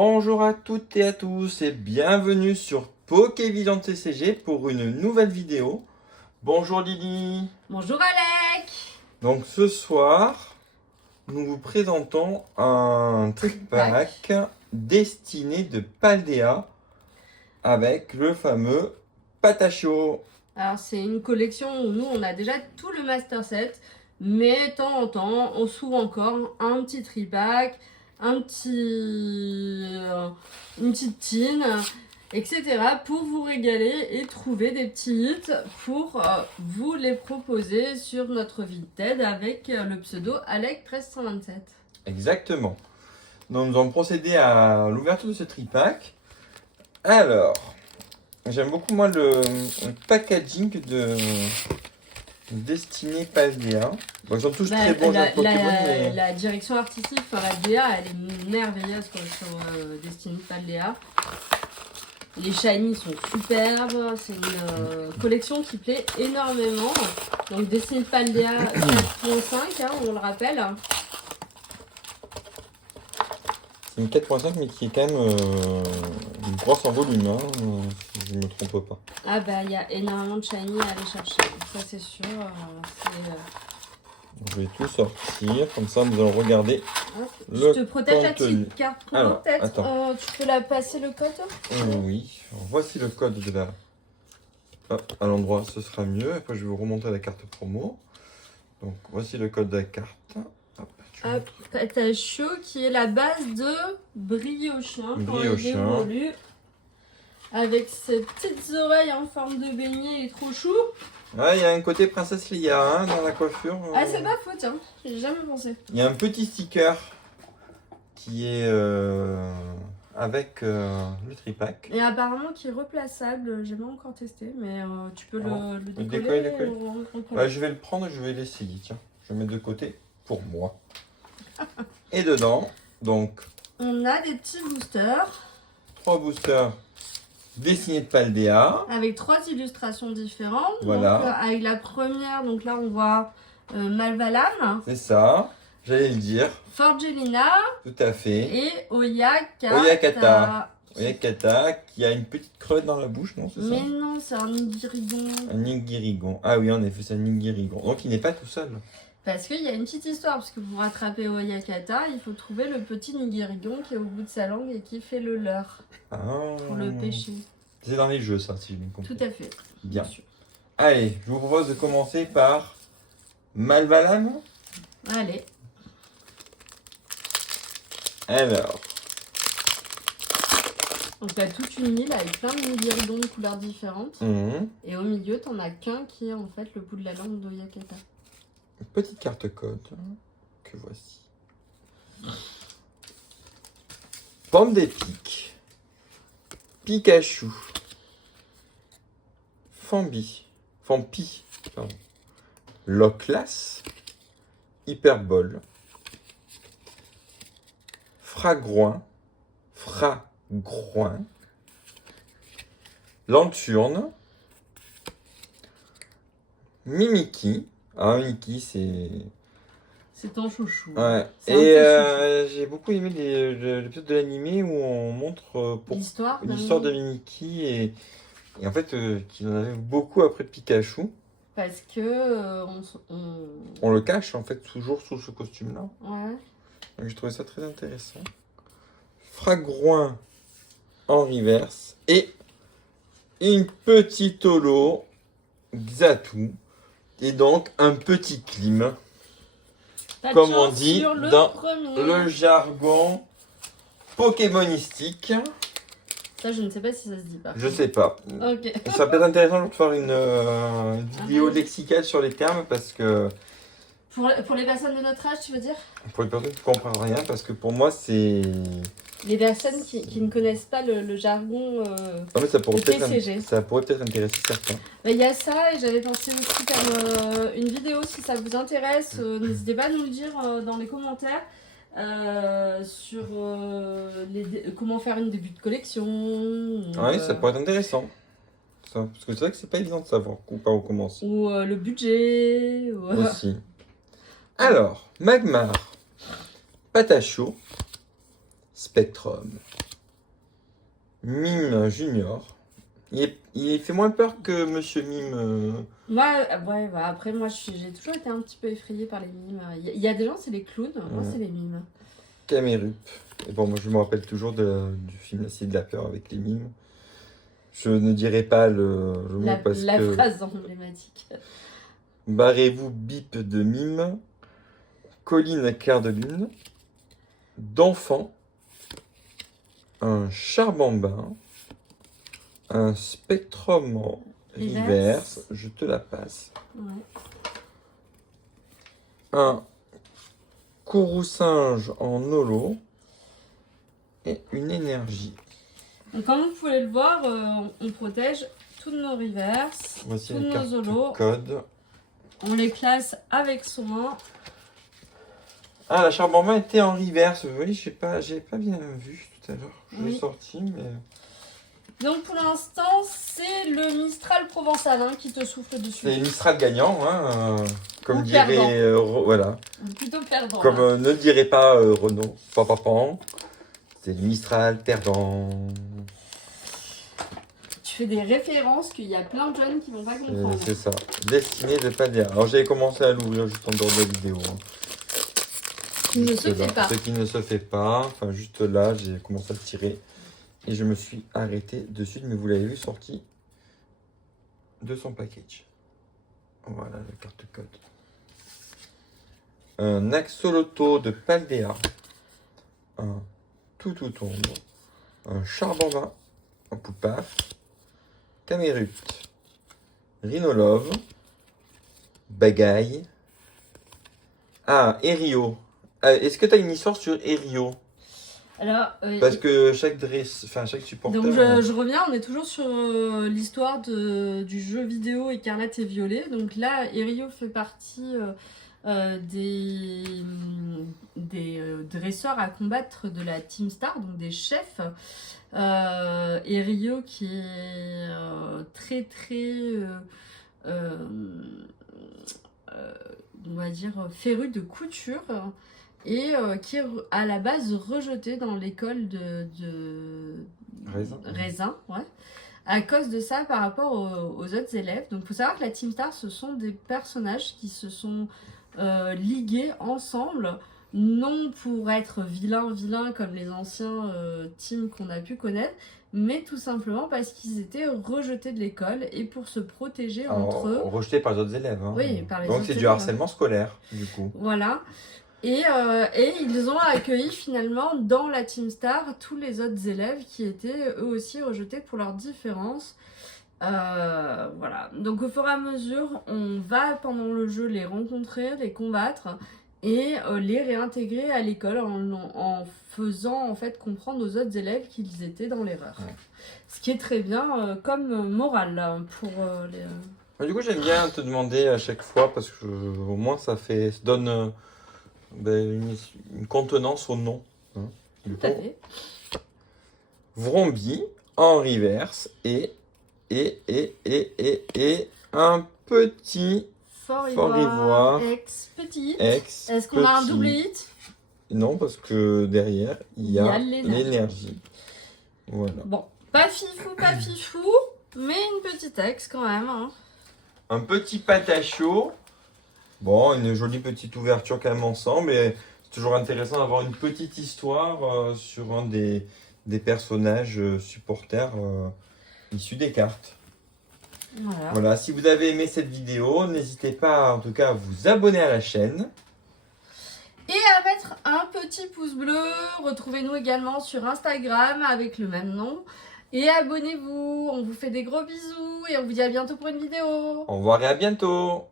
Bonjour à toutes et à tous et bienvenue sur Pokévision TCG pour une nouvelle vidéo. Bonjour Lily. Bonjour Alec. Donc ce soir, nous vous présentons un trick pack destiné de Paldea avec le fameux Patacho. Alors c'est une collection où nous on a déjà tout le master set, mais de temps en temps on s'ouvre encore un petit tripack, une petite tine, etc. pour vous régaler et trouver des petits hits pour vous les proposer sur notre Vinted avec le pseudo Alec1327. Exactement. Donc nous allons procéder à l'ouverture de ce tripack. Alors, j'aime beaucoup moi le packaging de Destiné Paldea. Bon, ils sont tous très bons dans Pokémon. Mais... la direction artistique, enfin la DA, elle est merveilleuse sur Destiny Paldea. Les shiny sont superbes, c'est une collection qui plaît énormément. Donc Destiny Paldea 4.5, hein, on le rappelle. C'est une 4.5 mais qui est quand même une grosse en volume, hein, si je ne me trompe pas. Ah bah il y a énormément de shiny à aller chercher, ça c'est sûr. Je vais tout sortir, comme ça nous allons regarder le Je te protège la petite carte promo peut-être. Tu peux la passer le code oui, alors, voici le code de la... Hop, à l'endroit ce sera mieux, après je vais vous remonter la carte promo. Donc voici le code de la carte. Hop, Patacho qui est la base de Briochin. Briochin. Avec ses petites oreilles en forme de beignet, il est trop chou. Ouais, il y a un côté princesse Leia hein, dans la coiffure. Ah, c'est pas faux, tiens. J'ai jamais pensé. Il y a un petit sticker qui est avec le tripack. Et apparemment qui est replaçable. J'ai pas encore testé, mais tu peux le décoller. Ouais, je vais le prendre et je vais l'essayer. Tiens, je vais mettre de côté pour moi. Et dedans, donc... on a des petits boosters. 3 boosters dessinés de Paldea. Avec 3 illustrations différentes. Voilà. Donc, avec la première, donc là on voit Malvalam. C'est ça, j'allais le dire. Forgelina. Tout à fait. Et Oyakata. Oyakata qui a une petite creuse dans la bouche, non? Mais non, c'est un Nigirigon. Un Nigirigon. Ah oui, en effet, c'est un Nigirigon. Donc il n'est pas tout seul. Parce qu'il y a une petite histoire, parce que pour rattraper Oyakata, il faut trouver le petit Nigirigon qui est au bout de sa langue et qui fait le leurre pour le pêcher. C'est dans les jeux ça, si je me comprends. Tout à fait. Bien. Allez, je vous propose de commencer par Malvalam. Allez. Alors. Donc tu as toute une île avec plein de Nigirigons de couleurs différentes. Et au milieu, tu n'en as qu'un qui est en fait le bout de la langue d'Oyakata. Une petite carte code que voici. Pomme d'épic. Pikachu. Fampi. Pardon. Loclas. Hyperbole. Fragroin. Lanturne. Mimikyu. Ah, Mimikyu, c'est... c'est ton chouchou. Ouais. Et j'ai beaucoup aimé l'épisode de l'animé où on montre l'histoire de Mimikyu et en fait qu'il en avait beaucoup après Pikachu. Parce que on le cache en fait toujours sous ce costume-là. Ouais. Donc j'ai trouvé ça très intéressant. Fragroin en reverse et une petite holo Xatu. Et donc un petit clim, comme on dit dans le jargon pokémonistique. Ça, je ne sais pas si ça se dit pas. Je sais pas. Ok. Ça peut être intéressant de faire une vidéo lexicale sur les termes parce que... Pour les personnes de notre âge, tu veux dire? Pour les personnes qui ne comprennent rien, parce que pour moi, c'est... Les personnes qui ne connaissent pas le jargon mais ça pourrait TCG. Ça pourrait peut-être intéresser certains. Il y a ça, et j'avais pensé aussi faire une vidéo si ça vous intéresse. N'hésitez pas à nous le dire dans les commentaires sur comment faire une début de collection. Oui, ça pourrait être intéressant. Ça, parce que c'est vrai que c'est pas évident de savoir par où commencer. Ou le budget. Aussi. Alors, Magmar, Patacho, Spectrum. Mime Junior. Il fait moins peur que Monsieur Mime. Moi, ouais, bah, après, moi, j'ai toujours été un petit peu effrayée par les mimes. Il y a des gens, c'est les clowns. Moi, Ouais. c'est les mimes. Camérup. Et bon, moi je me rappelle toujours du film La Cité de la Peur avec les mimes. Je ne dirai pas le mot parce La que phrase emblématique. barrez-vous bip de mime, colline clair de lune, d'enfant, un charbambin, un spectrum reverse, je te la passe, Ouais. un courroux-singe en holo et une énergie. Donc, comme vous pouvez le voir, on protège tous nos reverses, Voici tous les nos cartes holos. code. On les classe avec soin. Ah, la charbambin était en reverse. Oui, j'ai pas bien vu tout à l'heure. Je l'ai Oui. sorti, mais. Donc pour l'instant, c'est le Mistral provençal qui te souffle dessus. C'est Mistral gagnant, hein, comme Ou dirait. perdant. Voilà. Plutôt perdant. Comme là. ne le dirait pas Renaud, papapan. C'est le Mistral perdant. Tu fais des références qu'il y a plein de jeunes qui vont pas comprendre. C'est ça. Destiné de Padea. Alors j'avais commencé à l'ouvrir juste en dehors de la vidéo. Hein. Qui ne Juste se là. fait pas. Ce qui ne se fait pas. Enfin, juste là, j'ai commencé à le tirer. Et je me suis arrêté dessus, mais vous l'avez vu, sorti de son package. Voilà la carte code. Un axoloto de Paldea. Un tombe. Un charbambin. Un poupaf. Camérupt. Rhinolove. Bagaille. Ah, Erio. Est-ce que tu as une histoire sur Erio? Alors, Parce que chaque supporter. donc je reviens, on est toujours sur l'histoire du jeu vidéo Écarlate et Violet. Donc là, Erio fait partie des dresseurs à combattre de la Team Star, donc des chefs. Erio qui est très on va dire féru de couture et qui est à la base rejeté dans l'école de Raisin, ouais, à cause de ça par rapport aux autres élèves. Donc il faut savoir que la Team Star, ce sont des personnages qui se sont ligués ensemble, non pour être vilains comme les anciens teams qu'on a pu connaître, mais tout simplement parce qu'ils étaient rejetés de l'école et pour se protéger entre eux. Rejetés par les autres élèves. Hein. Oui, par les Donc autres c'est du élèves. harcèlement scolaire, du coup. Voilà. Et ils ont accueilli finalement dans la Team Star tous les autres élèves qui étaient eux aussi rejetés pour leurs différences. Voilà. Donc au fur et à mesure, on va pendant le jeu les rencontrer, les combattre et les réintégrer à l'école en faisant en fait comprendre aux autres élèves qu'ils étaient dans l'erreur. Ouais. Ce qui est très bien comme morale là, pour les... Du coup, j'aime bien te demander à chaque fois parce que au moins ça donne une contenance au nom. Hein, Tout à fait. Vrombi en reverse et un petit Fort Ivoire, ex-petit. ex. Est-ce qu'on a un double hit? Non, parce que derrière, il y a l'énergie. l'énergie. Voilà. Bon, pas fifou, mais une petite ex quand même. Un petit patachot. Bon, une jolie petite ouverture quand même ensemble. Et c'est toujours intéressant d'avoir une petite histoire sur un des personnages supporters issus des cartes. Voilà, si vous avez aimé cette vidéo, n'hésitez pas en tout cas à vous abonner à la chaîne. Et à mettre un petit pouce bleu. Retrouvez-nous également sur Instagram avec le même nom. Et abonnez-vous. On vous fait des gros bisous et on vous dit à bientôt pour une vidéo. Au revoir et à bientôt.